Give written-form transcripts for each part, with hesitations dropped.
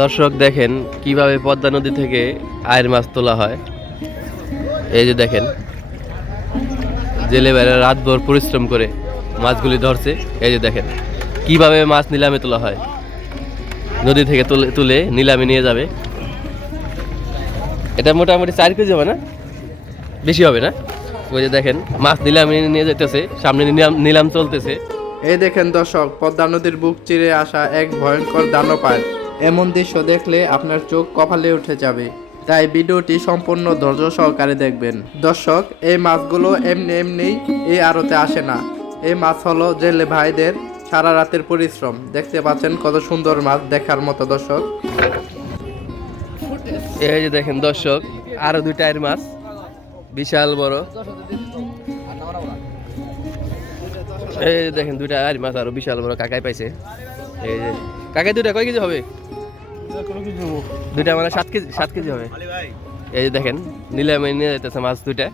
দর্শক দেখেন কিভাবে পদ্মা নদী থেকে আয়ের মাছ তোলা হয়। এই যে দেখেন জেলে ভাইরা রাতভর পরিশ্রম করে মাছগুলি ধরছে। এই যে দেখেন কিভাবে মাছ নিলামে তোলা হয়, নদী থেকে তুলে নিলামে নিয়ে যাবে। এটা মোটামুটি 4 কেজি হবে না, বেশি হবে না। ওই যে দেখেন মাছ নিলামে নিয়ে যেতেছে, সামনে নিলাম চলতেছে। এই দেখেন দর্শক, পদ্মা নদীর বুক চিরে আসা এক ভয়ঙ্কর দানব। এমন দৃশ্য দেখলে আপনার চোখ কপালে উঠে যাবে, তাই ভিডিওটি সম্পূর্ণ ধৈর্য সহকারে দেখবেন। দর্শক, এই মাছগুলো এমনি এই আড়তে আসে না। এই মাছ হলো জেলে ভাইদের সারা রাতের পরিশ্রম। দেখতে পাচ্ছেন কত সুন্দর মাছ, দেখার মতো দর্শক। এই যে দেখেন দর্শক, আরো 2টা আয়ের মাছ, বিশাল বড়। এই যে দেখেন 2টা আয়ের মাছ আরো বিশাল বড় কাকাই পাইছে। এই যে কাকাই 2টা কয় কেজি হবে? 2টা মানে 7 কেজি হবে। এই যে দেখেন নিলামে নিয়ে যেতেছে মাছ 2টা,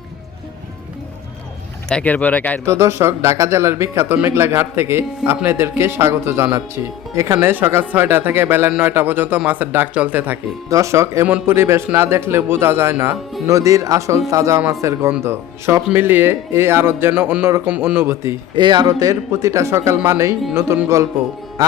একের পর এক। তো দর্শক, ঢাকা জেলার বিখ্যাত মেঘলা ঘাট থেকে আপনাদেরকে স্বাগত জানাচ্ছি। এখানে সকাল 6টা থেকে বেলা 9টা পর্যন্ত মাছের ডাক চলতে থাকে। দর্শক, এমন পরিবেশ না দেখলে বোঝা যায় না নদীর আসল তাজা মাছের গন্ধ। সব মিলিয়ে এই আড়ত যেন অন্যরকম অনুভূতি। এই আড়তের প্রতিটা সকাল মানেই নতুন গল্প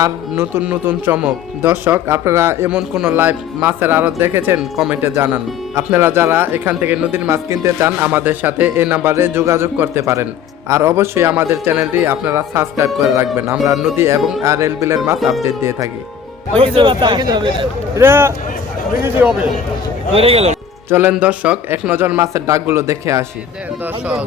আর নতুন নতুন চমক। দর্শক, আপনারা এমন কোনো লাইভ মাছের আড়ত দেখেছেন? কমেন্টে জানান। আপনারা যারা এখান থেকে নদীর মাছ কিনতে চান আমাদের সাথে এই নাম্বারে যোগাযোগ করতে পারেন। আর অবশ্যই আমাদের চ্যানেলটি আপনারা সাবস্ক্রাইব করে রাখবেন। আমরা নদী এবং আরএল বিলের মাছ আপডেট দিয়ে থাকি। চলেন দর্শক, এক নজর মাছের ডাকগুলো দেখে আসি। দর্শক,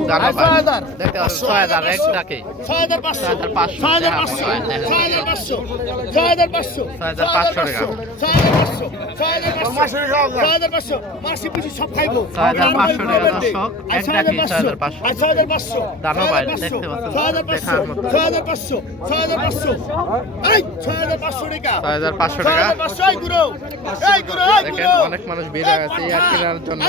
অনেক মানুষ বের হয়ে গেছে আর কেনার জন্য।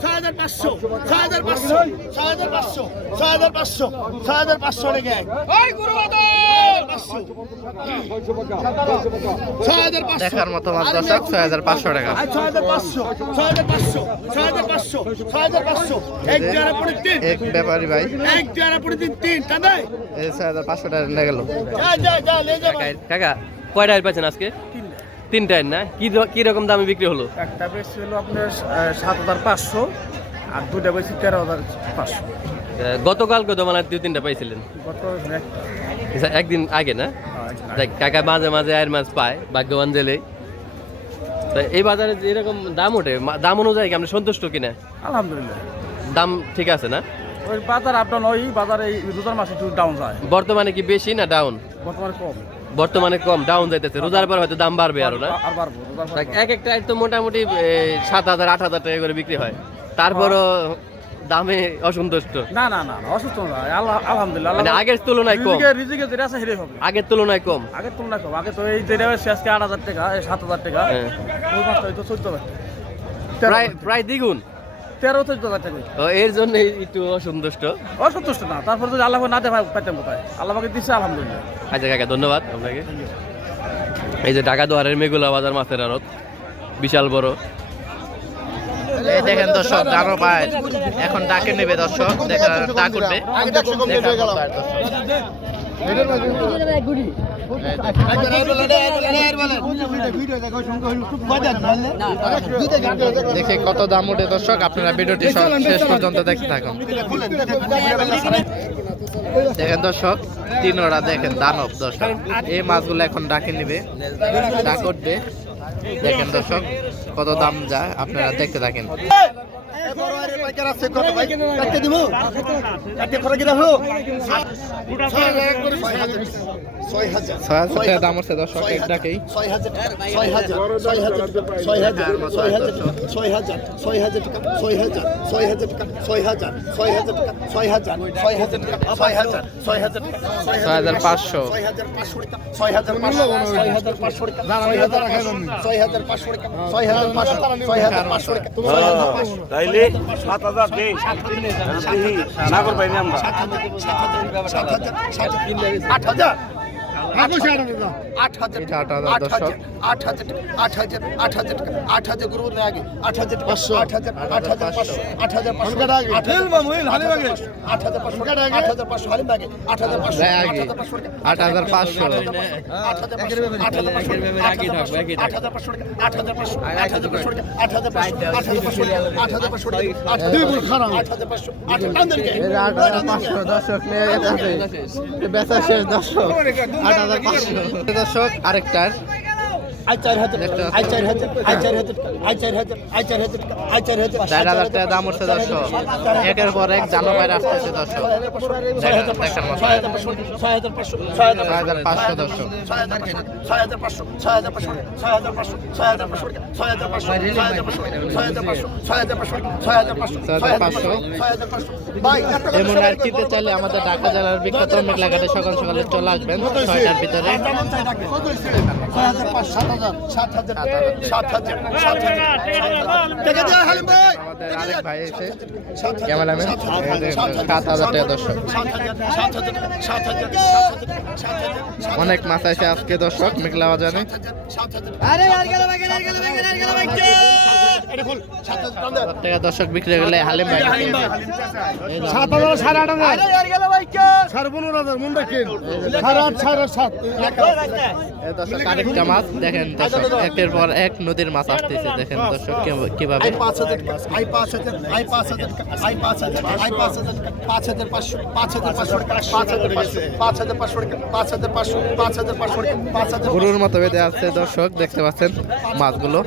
6500 টাকা। দেখার মতো মাছ দর্শক, 6500 টাকা। এক ব্যাপারী ভাই 6500 টাকা নিয়ে গেল। কাকা কয়টা আয়ের পাচ্ছেন আজকে? 3টা না? কি রকম দামে বিক্রি হলো? একটা বেশি হলো আপনার 7500 আর 2টা বেশি 13500। গতকাল কত মানে 2-3টা পাইছিলেন? একদিন আগে না? কাকা মাঝে মাঝে আয়ের মাছ পায়, ভাগ্যবান জেলে। তো এই বাজারে এরকম দাম ওঠে, দাম অনুযায়ী কি আমরা সন্তুষ্ট কিনা? আলহামদুলিল্লাহ, দাম ঠিক আছে না? ওই বাজার আপ ডাউন, ওই বাজারে রোজার মাসে একটু ডাউন যায়। বর্তমানে কি বেশি না ডাউন? বর্তমানে কম, ডাউন যাইতেছে। রোজার পর হয়তো দাম বাড়বে আরো, না? এক একটা তো মোটামুটি 7000-8000 টাকা করে বিক্রি হয়, তারপরও দামে অসন্তুষ্ট। না না না, অসুস্থ না, আলহামদুলিল্লাহ। মানে আগের তুলনায় কম? রিজিকে যেটা আছে সেটাই হবে। আগের তুলনায় কম? আগের তুলনায় কম। আগে তো এই যেটা আজকে 8000 টাকা, 7000 টাকা, ওই মাছটা হয়তো 14000 টাকা, প্রায় দ্বিগুণ। 13-14,000 টাকা। এর জন্য একটু অসন্তুষ্ট না। তারপর যদি আল্লাহ না দেয় পাইতাম কোথায়? আল্লাহকে দিচ্ছে, আলহামদুলিল্লাহ। আচ্ছা কাকা, ধন্যবাদ আপনাকে। এই যে ঢাকা দুয়ারের মেঘলা বাজার মাছের আড়ত, বিশাল বড়। এই দেখেন দর্শক, জানো ভাই এখন ডাকে নেবে দর্শক, ডাক উঠবে। দেখে কত দাম ওঠে দর্শক, আপনারা ভিডিওটি শেষ পর্যন্ত দেখতে থাকুন। দেখেন দর্শক, 3টা দেখেন দানব। দর্শক, এই মাছগুলো এখন ডাকে নিবে, ডাক উঠবে। দেখেন দর্শক কত দাম যায়, আপনারা দেখতে থাকেন। দাম হচ্ছে দর্শক একটাকেই 6000 টাকা। তাইলে 7000 দেই না করবাই না আমরা 8000 এটা 8,000 দর্শক 8,000 গুরু না আগে 8,500 8,500 8,500 হালিম আগে 8,500 আগে 8,500 দর্শক নিয়ে গেছে বেচা শেষ দর্শক 8,500 দর্শক আরেকটার 4,000 টাকা দাম উঠছে দর্শক একের পর এক জানো বাইরে আসতেছে দর্শক দেখার মতো 6,500 দর্শক 6,500 এমন আর কিনতে চাইলে আমাদের ঢাকা জেলার বিখ্যাত মেঘলাঘাটে সকাল সকালে চলে আসবেন 6টার ভিতরে আমাদের আরেক ভাই এসে ক্যামেরাম্যান 7,000 টাকা দর্শক অনেক মাছ আছে আজকে দর্শক মেঘলা বাজারে টাকা দর্শক বিক্রি গেলে হালিম ভাই 7,000 8,500 দর্শক আরেকটা মাছ দেখেন দর্শক একের পর এক নদীর মাছ আসতেছে দেখেন দর্শক কিভাবে 5,500 গরুর মতো বেঁধে আছে দর্শক দেখতে পাচ্ছেন মাছগুলো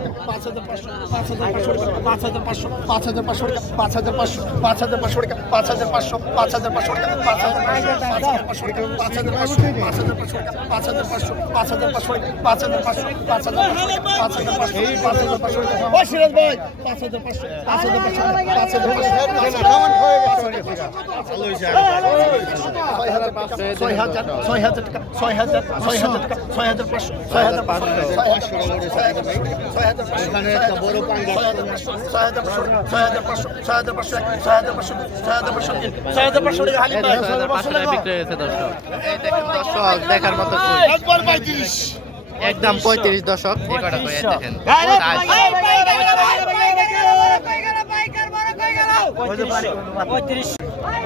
6,500 বিক্রি হয়েছে দর্শক এই দেখেন দর্শক দেখার মতো একদম 35 দর্শক এই কটা কই দেখেন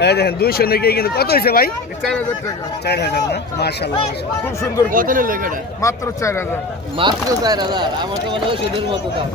এই দেখেন 200 নাকি কিন্তু কত হয়েছে ভাই 4,000 টাকা 4,000 না মাশাআল্লাহ খুব সুন্দর কত নিল এটা মাত্র 4,000 মাত্র 4,000 আমার তো মনে হয় ওষুধের মতো দাম